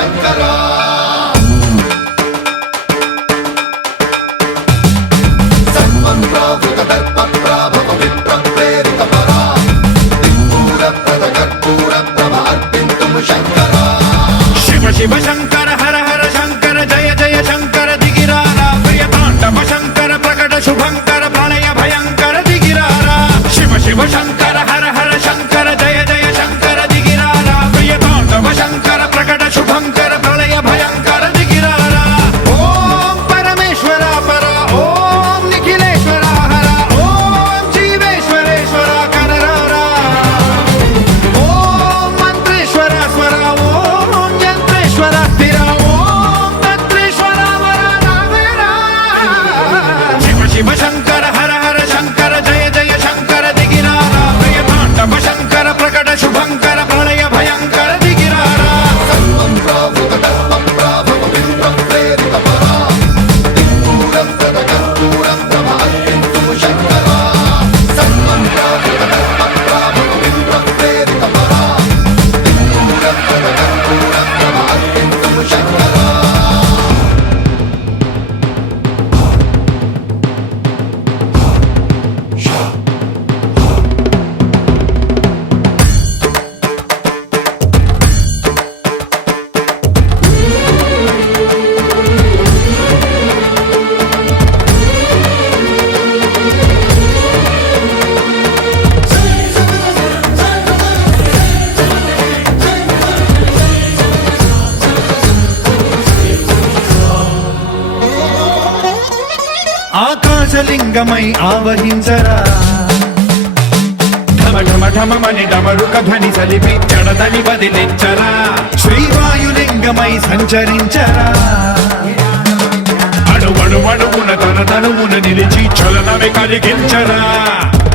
శంకరా శివ శంకర హర హర శంకర జయ జయ శంకర దిగిరారా ప్రియతాండవ శంకర ప్రకట శుభంకర ప్రళయ భయంకర దిగిరారా శివ శివ శంకర హర హర శంకర జయ జయ శంకర దిగిరారా ప్రియతాండవ శంకర ప్రకట శుభంకర ప్రళయ భయంకర దిగిరారా ఓం పరమేశ్వర పర ఓం నిఖిలేశ్వర హర ఓం జీవేశ్వరేశ్వర కరరారా ఓం మంత్రేశ్వర స్వర ఓం యంత్రేశ్వర స్థిర ఓం తంత్రేశ్వర వర నావేరా శివ శివ శంకర హర హర శంకర జయ జయ శంకర దిగిరారా ప్రియతాండవ శంకర ప్రకట శుభంకర ప్రళయ భయంకర దిగిరారా ఆకాశలింగమై ఆవహించరా ఢమ ఢమ ఢమమని డమరుక ధ్వని సలిపి జడదని బదిలించరా శ్రీవాయులింగమై సంచరించరా అణువణువున తన తనువున నిలిచి చలనమే కలిగించరా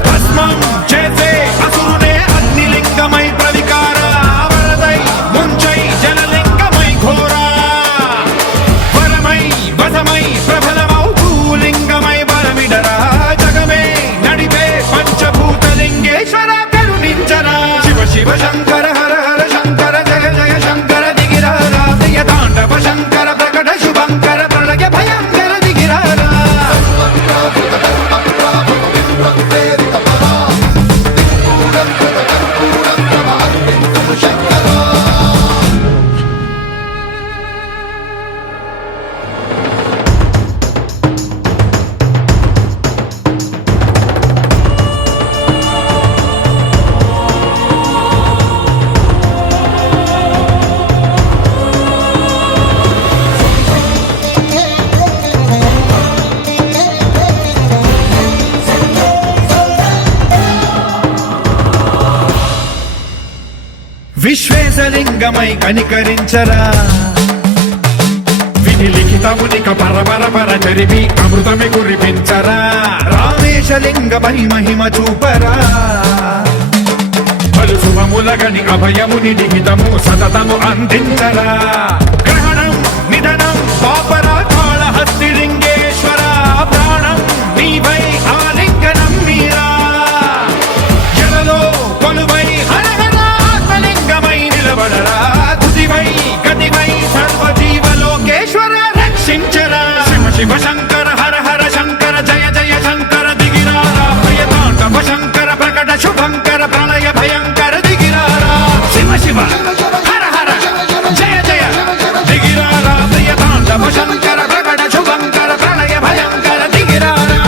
భస్మం చేసే అసురునే అగ్నిలింగమై ప్రవికార వరదై ముంచై జలలింగమై ఘోరా వరమై వసమై ప్రబలమౌ భూలింగమై బలమిడరా జగమే నడిపే పంచభూతలింగేశ్వర కరుణించరా శివ శివ శంకర హర హర శంకర జయ జయ శంకర దిగిరారా ప్రియతాండవ శంకర ప్రకట శుభంకర ప్రళయ భయంకర దిగిరారా విశ్వేశలింగమై కనికరించరా విధి లిఖితమునిక పరపర పర జరిపి అమృతమి కురిపించరా రామేశలింగమై మహిమ చూపరా పలు శుభములగని అభయముని లిఖితము సతతము అందించరా గ్రహణం నిధనం పాపర కాళహస్తి లింగేశ్వర ప్రాణం నీవై ఆలింగనం మీరా జలలో కొలువై హర హర ఆత్మలింగమై నిలబడరా తుదివై గతివై సర్వజీవలోకేశ్వర రక్షించరా శివ శివ శంకర హర హర శంకర జయ జయ శంకర దిగిరారా ప్రియతాండవ శంకర ప్రకట శుభంకర ప్రళయ భయంకర దిగిరారా శివ శివ హర హర జయ జయ దిగిరారా ప్రియతాండవ శంకర ప్రకట శుభంకర ప్రళయ భయంకర దిగిరారా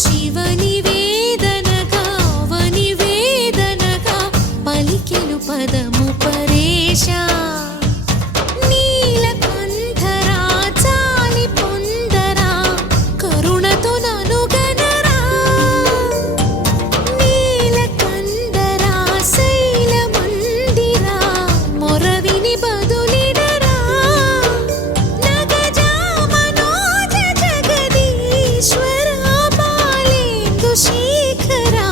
శివ నివేదనగా వనివేదనగా పలికెను పదము పరేశ నీలకంఠరా చాలి పొందరా కరుణతో ననుగనరా నీలకందరా శైల మందిరా మొరవిని బదులిడరా నగజా మనోజ జగదీశ్వరా బాలేందు శేఖరా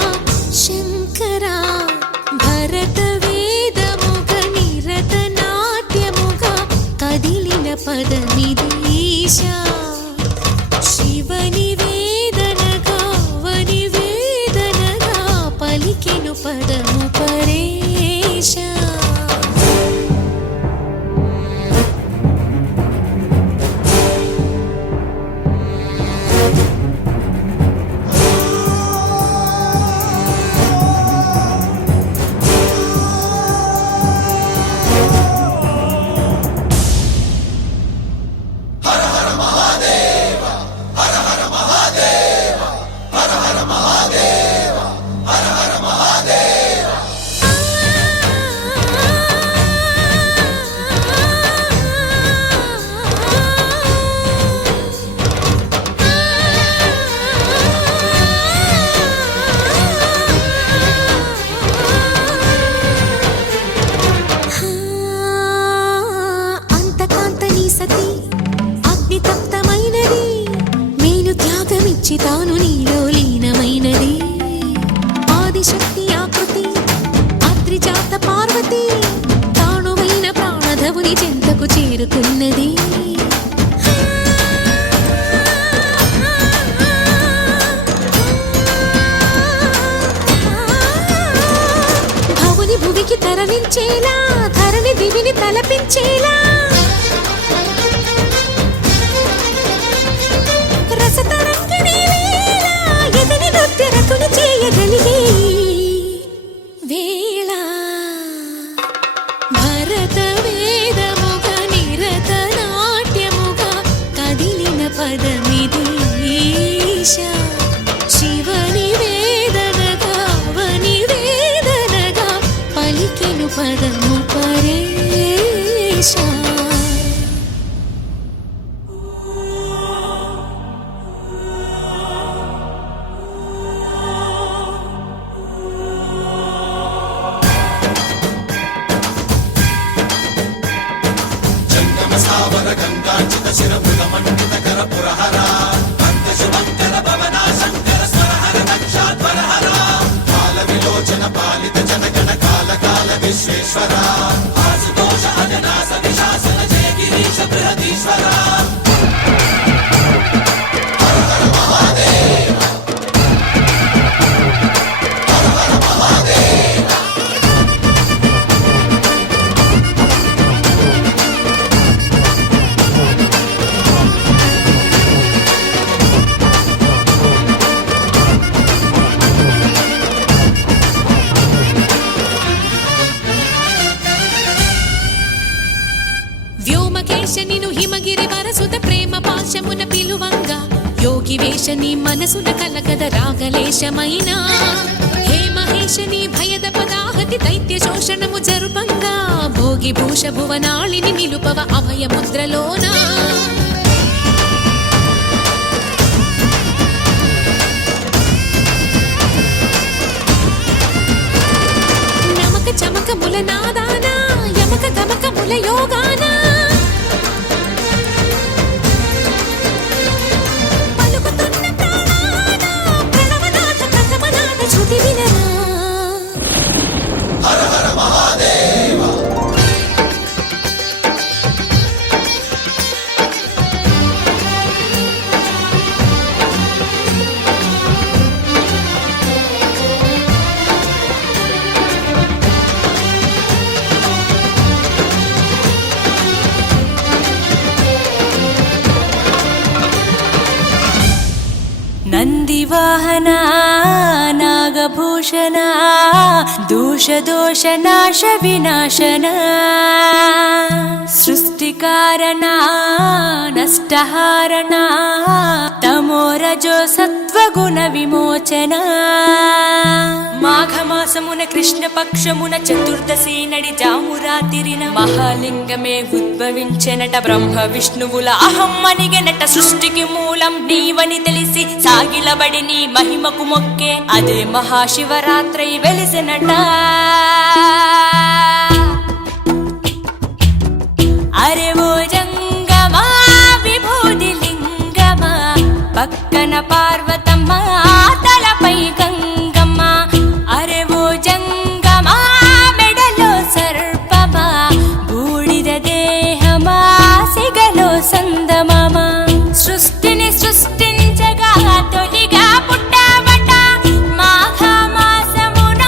శంకరా భరత వేదముగ నిరత నాట్యముగా కదిలిన పదమిదీశా శివ నివేదనగా వనివేదనగా పలికెను పదము పరేశ అంతకాంతని సతి అగ్నితప్తమైనది మేలు త్యాగమిచ్చి తాను నీలో లీనమైనది ఆదిశక్తి ఆకృతి అద్రిజాత పార్వతి తానువైన ప్రాణధవుని చెంతకు చేరుకున్నది భవుని భువికి తరలించేలా ధరణి దివిని తలపించేలా రసతరంగిణి లీలా ఎదని నృత్యరతుని చేయగలిగే వేళ భరత వేదముగ నిరత నాట్యముగా కదిలిన పదమిదీశ శివ నివేదనగా వనివేదనగా పలికెను పదము పరేశ వ్యోమకేశ నిను హిమగిరి వరసుత ప్రేమ పాశమున పిలువంగా యోగి వేషని మనసున కలగద రాగలేశమైనా హే మహేశని భయద పదాహతి దైత్య శోషణము జరుపంగా భోగి భూష భువనాళిని నిలుపవ అభయ ముద్రలోనా నమక చమకముల నాదానా యమక గమకముల యోగానా పలుకుతున్న ప్రాణాన ప్రణవనాథ ప్రథమనాథ శృతి వినరా హర హర మహాదేవ నందివాహన నాగభూషణ దోష నాశ వినాశన సృష్టికారణ నష్టహారణ తమోర రజో సత్వగుణ విమోచన మాఘమాసమున కృష్ణపక్షమున చతుర్దశి నడి జామురాతిరిన మహాలింగమే ఉద్భవించెనట బ్రహ్మ విష్ణువుల అహం అనిగెనట సృష్టికి మూలం నీవని తెలిసి సాగిలబడి నీ మహిమకు మొక్కే అదే మహాశివరాత్రి వెలిసినట అరే ఓ జంగమా విభూది లింగమా పక్కన పార్వతమ్మ తలపై గంగమ్మ అరే ఓ జంగమా మెడలో సర్పమా బూడిద దేహమా సిగలో సందమమా సృష్టిని సృష్టించగా తొలిగా పుట్టావట మాఘమాసమున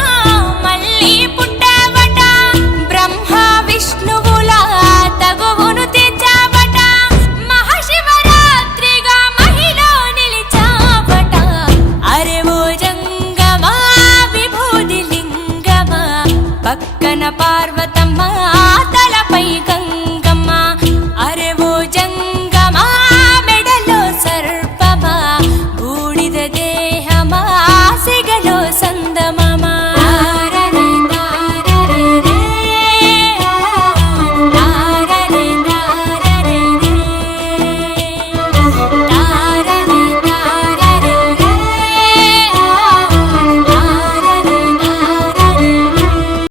మళ్ళీ పుట్టావట బ్రహ్మ విష్ణువుల తగువును తెచ్చావట మహాశివరాత్రిగా మహిలో నిలిచావట అరే ఓ జంగమా విభూది లింగమా పక్కన పార్వతమ్మ తలపై గంగమ్మ అరే ఓ జంగమా మెడలో సర్పమా బూడిద దేహమా సిగలో సందమా